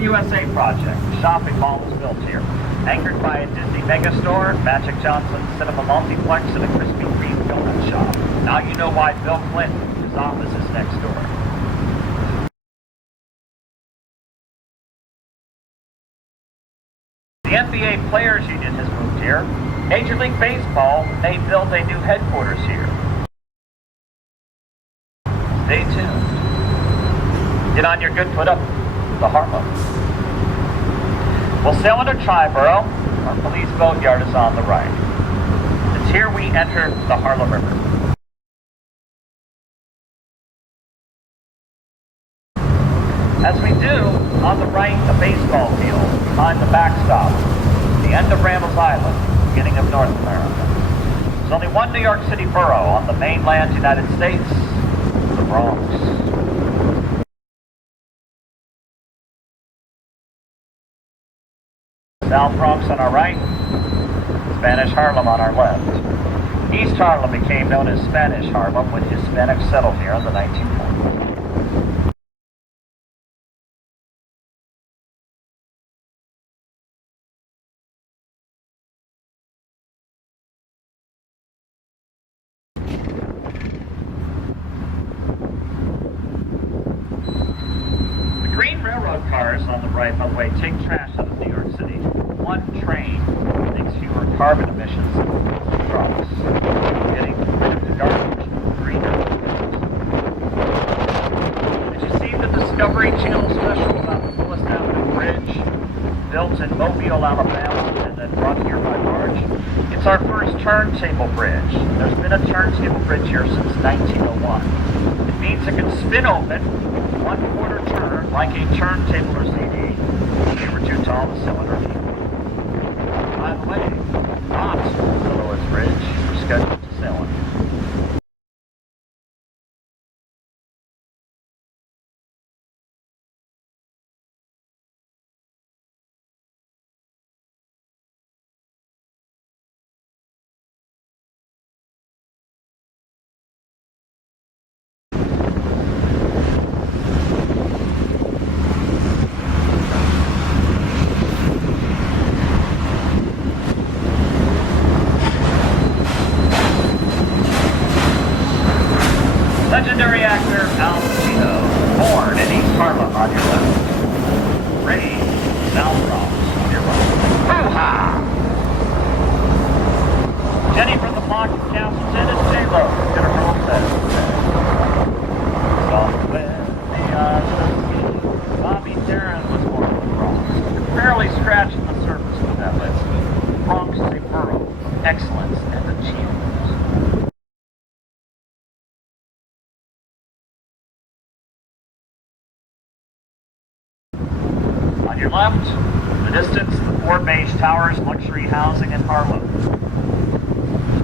Harlem USA project. The shopping mall was built here. Anchored by a Disney megastore, Magic Johnson's Cinema Multiplex, and a Krispy Kreme donut shop. Now you know why Bill Clinton, his office is next door. The NBA Players Union has moved here. Major League Baseball may build a new headquarters here. Stay tuned. Get on your good foot up the Harlem. We'll sail into Triborough. Our police boatyard is on the right. It's here we enter the Harlem River. As we do, on the right, a baseball field behind the backstop, the end of Randall's Island, beginning of North America. There's only one New York City borough on the mainland United States, the Bronx. South Bronx on our right, Spanish Harlem on our left. East Harlem became known as Spanish Harlem when Hispanics settled here in the 1940s. The green railroad cars on the right, by the way, take trash out of New York City. One train makes fewer carbon emissions than trucks, getting rid of the garbage greener. Did you see the Discovery Channel special about the Willis Avenue Bridge, built in Mobile, Alabama, and then brought here by barge? It's our first turntable bridge. There's been a turntable bridge here since 1901. It means it can spin open, 1/4 turn, like a turntable or CD. If you were too tall to sit underneath. By the way, not the Lewis Bridge. We're scheduled to sail it. Legendary actor Al Pacino, born in East Harlem on your left. Raised in South Bronx on your right. Hoo-ha! Jenny from the block of Castleton and J-Lo. Get her home says. Somewhere beyond the sea, Bobby Darin was born in the Bronx. Barely scratching the surface with that list. The Bronx is a borough of excellence and achievement. On your left, in the distance, the 4 beige towers, luxury housing in Harlem.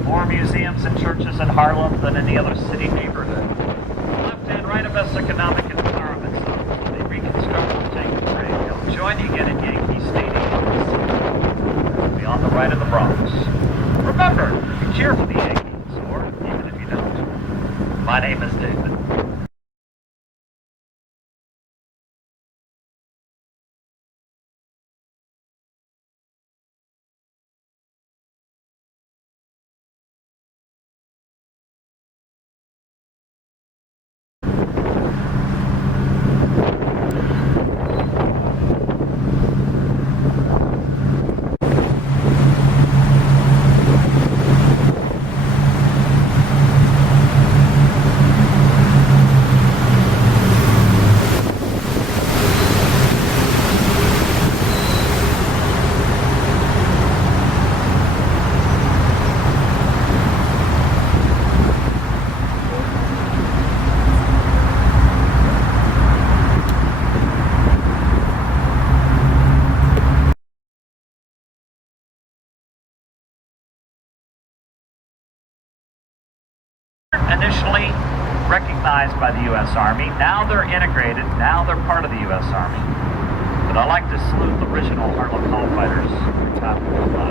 More museums and churches in Harlem than any other city neighborhood. Left and right of us, economic empowerment zones. They reconstruct the Yankee Parade. They'll join you again at Yankee Stadium. It'll be on the right of the Bronx. Remember, you cheer for the Yankees, or even if you don't. My name is David. Initially recognized by the U.S. Army, now they're integrated, now they're part of the U.S. Army. But I'd like to salute the original Harlem Call Fighters every time we go by.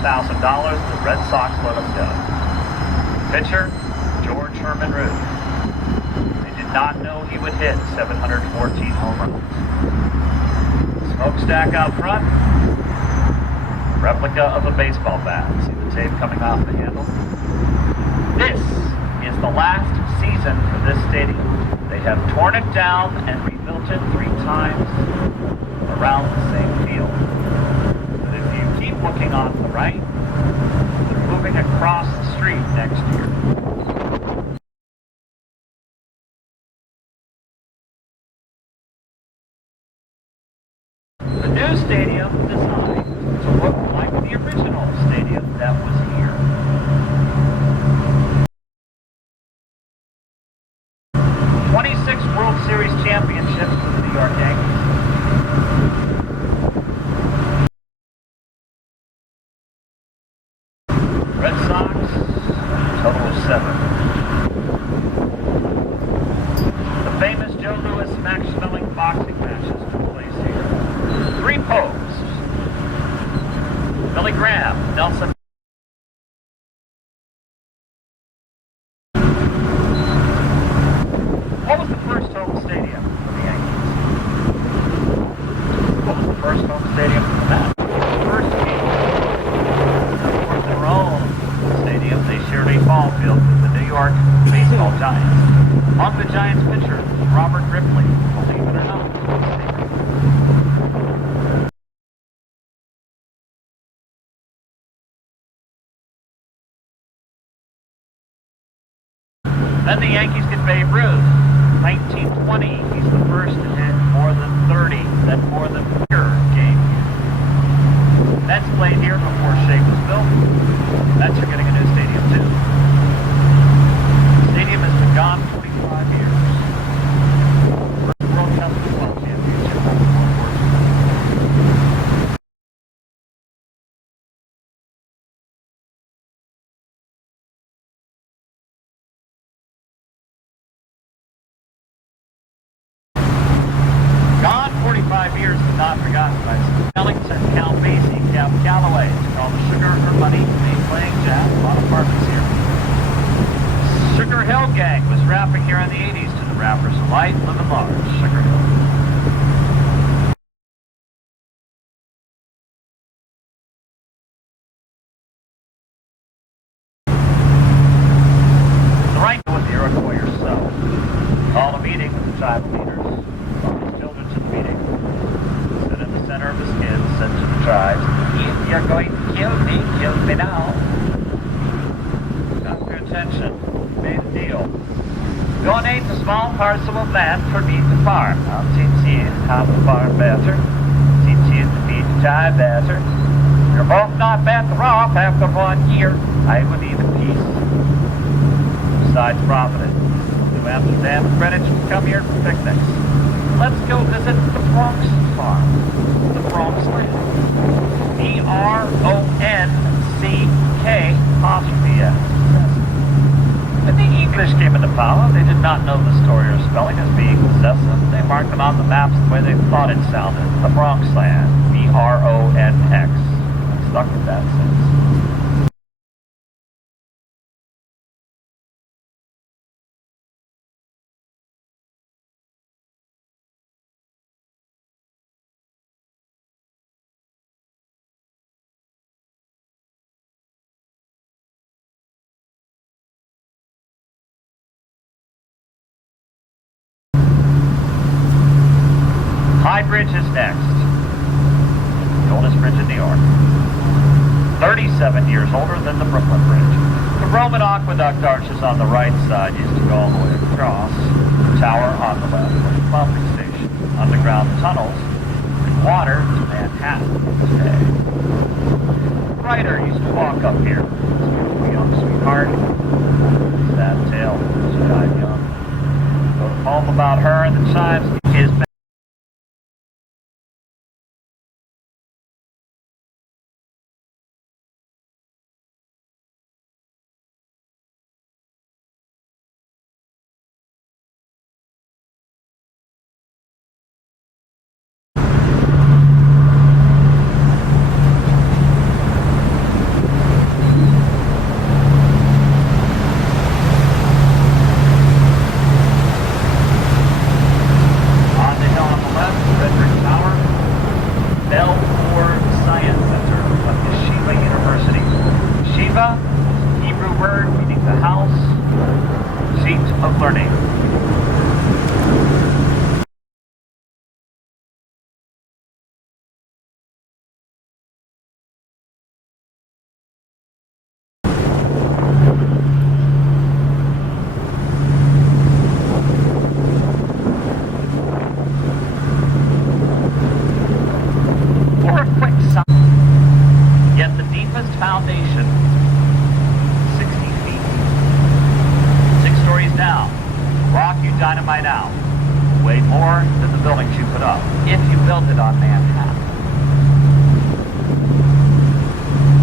The Red Sox let them go. Pitcher, George Herman Ruth. They did not know he would hit 714 home runs. Smokestack out front. Replica of a baseball bat. See the tape coming off the handle? This is the last season for this stadium. They have torn it down and rebuilt it 3 times around the same field. But if you keep looking on the right, they're moving across the street next year. The new stadium designed to look like the original stadium that was here. 26 World Series championships for the New York Yankees. Red Sox, a total of 7. The famous Joe Louis Max Schmeling boxing matches took place here. 3 popes. Billy Graham, Nelson. What was the first home stadium for the Yankees? What was the first home stadium for the Mets? The first game, of course, their own stadium, they shared a ball field with the New York baseball Giants. Among the Giants pitchers, Robert Ripley, believe it or not. Then the Yankees get Babe Ruth. 1920, he's the first to hit more than 30, then more than 4 game here. Mets played here before Shea was built. Mets are getting a new stadium too. The stadium has been gone 45 years. First World Cup football championship. Gone 45 years, but not forgotten by Ellington, Count Basie, Cap Calloway. It's called the Sugar or Money. They playing jazz, a lot of apartments here. Sugar Hill Gang was rapping here in the 80s to the rappers Light, Live and Large. Sugar Hill. The right with the Iroquois yourself. Call a meeting with the tribal leaders. Children to the meeting. Stood in the center of his kids, said to the tribes, "If you're going to kill me now." Got their attention. Made a deal. Donate a small parcel of land for me to farm. I'll teach you how to farm better. Teach you to be the tribe better. You're both not better off after 1 year. I will leave in peace. Besides profiting. New Amsterdam and Greenwich will come here for picnics. Let's go visit the Bronx farm. The Bronx land. B-R-O-N-C-K-S. When the English came into power, they did not know the story or spelling as being possessive. They marked it on the maps the way they thought it sounded. The Bronx land. B-R-O-N-X. I've stuck with that since. High Bridge is next. The oldest bridge in New York. 37 years older than the Brooklyn Bridge. The Roman aqueduct arches on the right side used to go all the way across. The tower on the left was the pumping station. Underground tunnels bring water to Manhattan today. The writer used to walk up here. This beautiful young sweetheart. Sad tale. She died young. Wrote a poem about her and the chimes his weighed more than the buildings you put up, if you built it on Manhattan.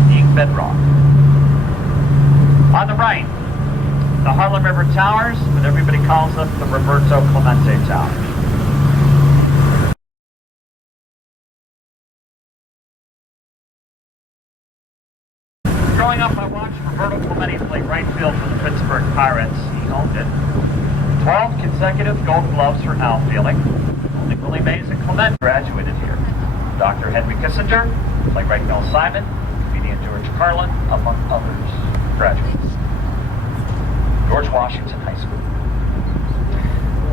Being bedrock. On the right, the Harlem River Towers, but everybody calls them the Roberto Clemente Towers. Growing up, I watched Roberto Clemente play right field for the Pittsburgh Pirates. He owned it. 12 consecutive Gold Gloves for outfielding. Only Willie Mays and Clement graduated here. Dr. Henry Kissinger, playwright Mel Simon, comedian George Carlin, among others, graduates. George Washington High School.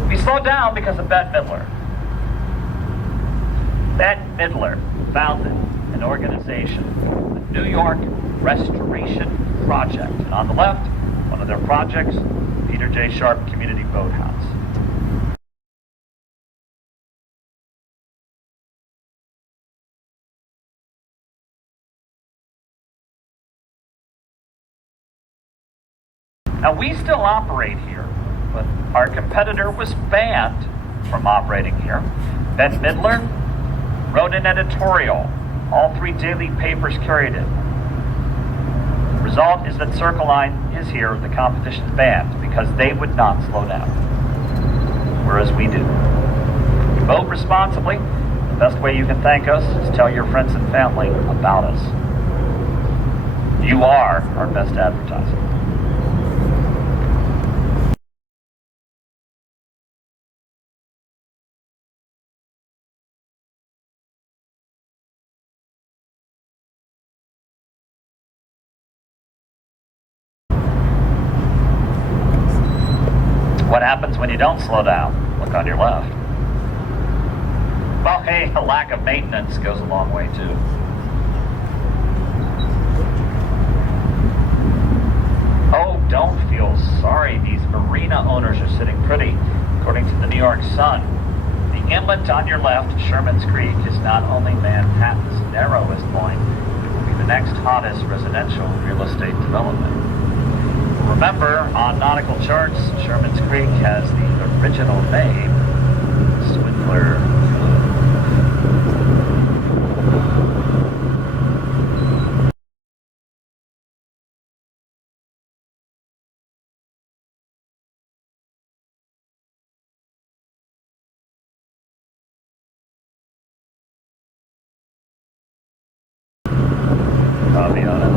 We slowed down because of Bette Midler. Bette Midler founded an organization, the New York Restoration Project. And on the left, one of their projects, Peter J. Sharp Community Boathouse. Now we still operate here, but our competitor was banned from operating here. Bette Midler wrote an editorial. All 3 daily papers carried it. The result is that Circle Line is here, the competition's banned, because they would not slow down, whereas we do. We vote responsibly. The best way you can thank us is tell your friends and family about us. You are our best advertising. What happens when you don't slow down? Look on your left. Well, hey, a lack of maintenance goes a long way too. Oh, don't feel sorry. These marina owners are sitting pretty. According to the New York Sun, the inlet on your left, Sherman's Creek, is not only Manhattan's narrowest point, it will be the next hottest residential real estate development. Remember, on nautical charts, Sherman's Creek has the original name, Swindler Copy on it.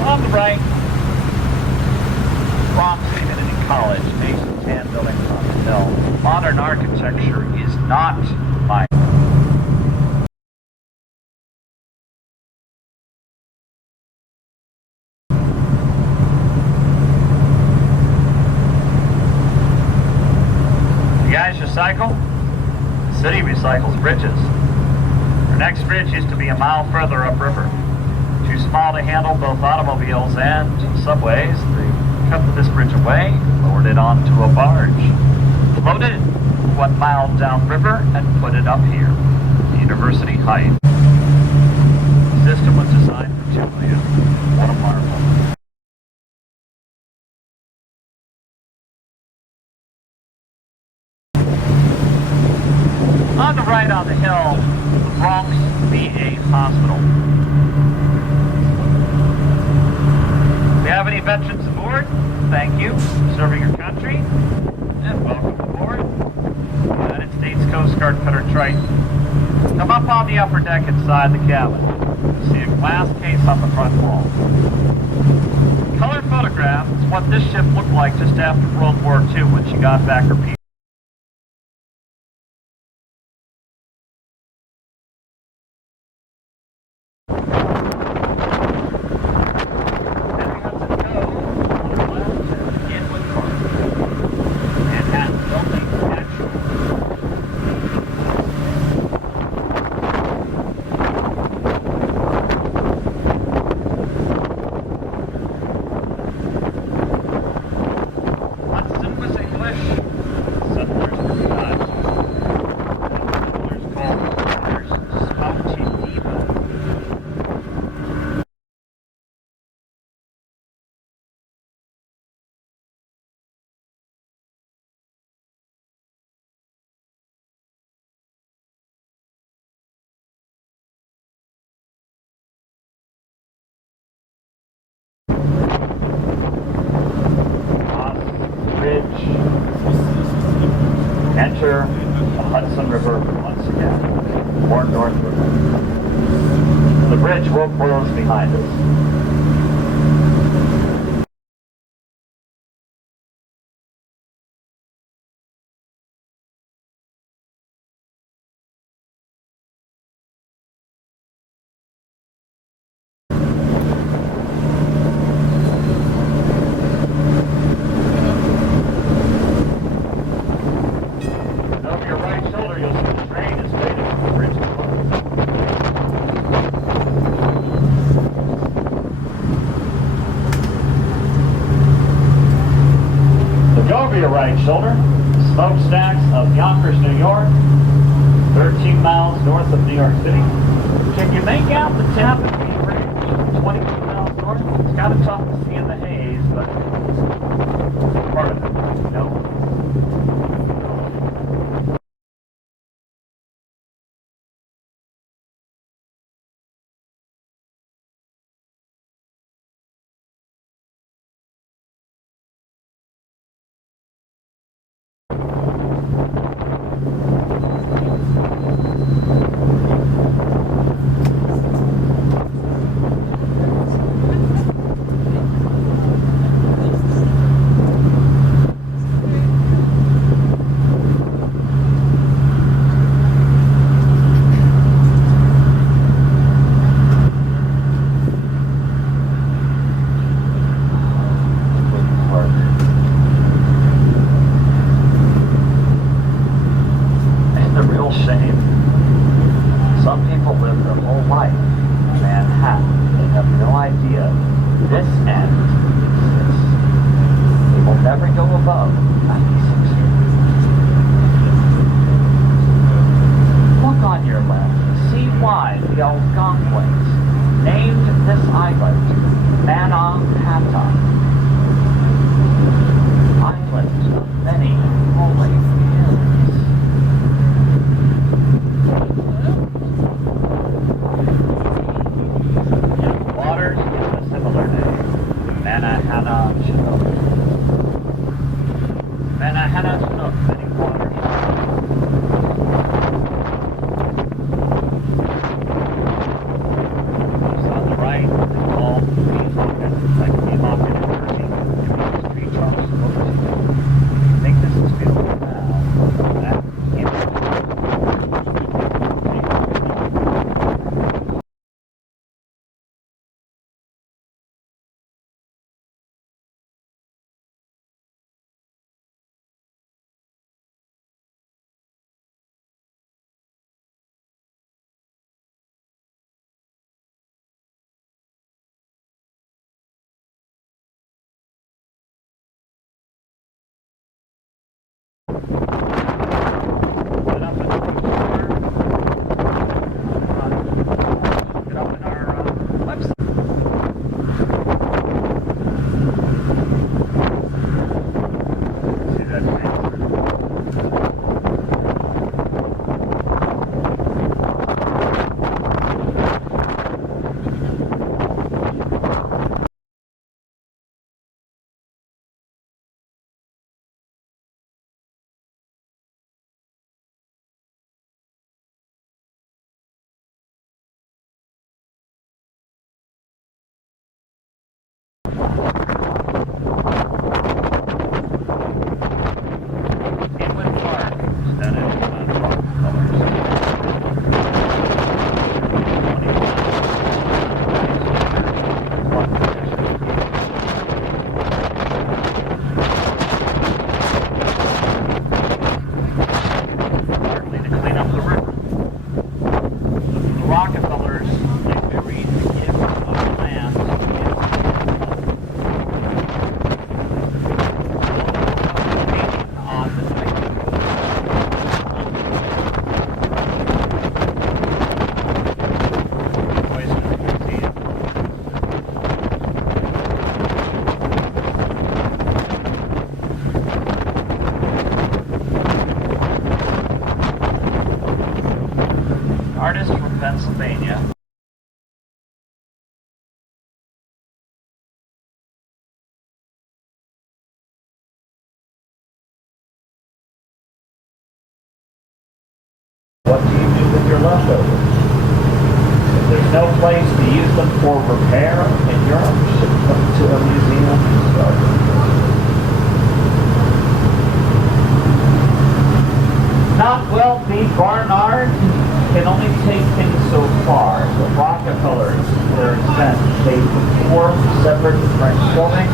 On the right, Bronx Community College, Mason Tan buildings on the hill. Modern architecture is not my. You guys recycle? The city recycles bridges. Our next bridge used to be a mile further upriver. Too small to handle both automobiles and subways. They cut this bridge away, lowered it onto a barge, floated it 1 mile downriver, and put it up here, University Height. The system was designed for $2 million. What a marvel. On the right on the hill, the Bronx VA Hospital. If you have any veterans aboard, thank you for serving your country, and welcome aboard United States Coast Guard Cutter Triton. Come up on the upper deck inside the cabin. You'll see a glass case on the front wall. Color photograph is what this ship looked like just after World War II when she got back her people. enter the Hudson River once again, or North River. The bridge will close behind us. Over your right shoulder, you'll see the train is waiting for the bridge to close. Look over your right shoulder, smokestacks of Yonkers, New York, 13 miles north of New York City. Can you make out the Tappan Zee Bridge, 22 miles north? It's kind of tough to see in the haze, but part of it, you know. Shame. Some people live their whole life in Manhattan. They have no idea this end exists. They will never go above 96th Street. Look on your left. See why the Algonquins named this island Manhattan. Island of many holy hills. Waters is a similar name, Manhattan Chinook. Manhattan Chinook, many waters. Just on the right, it's all Weehawken, like Weehawken in Jersey. It means tree trunks over to you. I think this is beautiful now. That artist from Pennsylvania. What do you do with your leftovers? If there's no place to use them for repair in Europe, ship them to a museum and start. Not wealthy, Barnard can only take things so far. The Rockefellers, for instance, paid for 4 separate French buildings,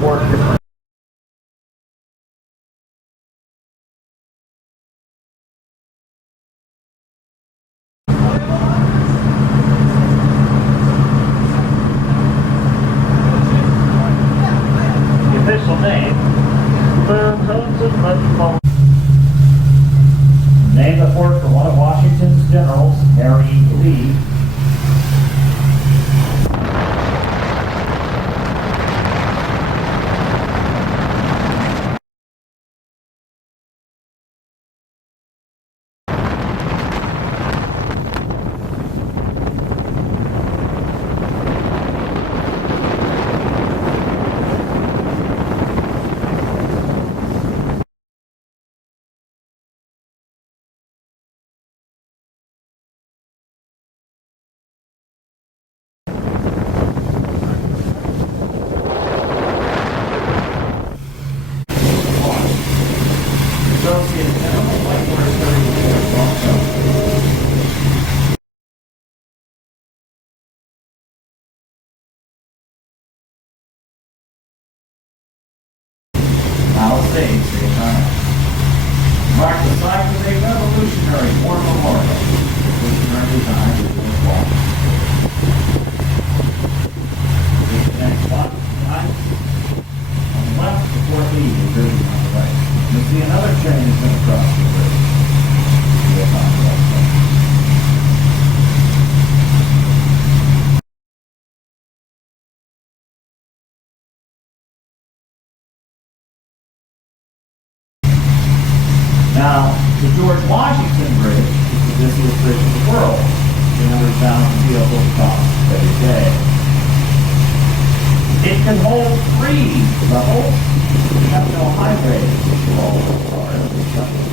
4 different. The official name, the Hudson River. Named the fort for one of Washington's generals, Harry Lee. Mark the site with a revolutionary war memorial. Revolutionary design is in the wall. The next one, right? On the left, the Fort Lee is building on the right. You'll see another train is going to cross the bridge. We'll find it also. Now, the George Washington Bridge is the busiest bridge in the world. 300,000 vehicles cross every day. It can hold 3 levels. We have no highways. All cars.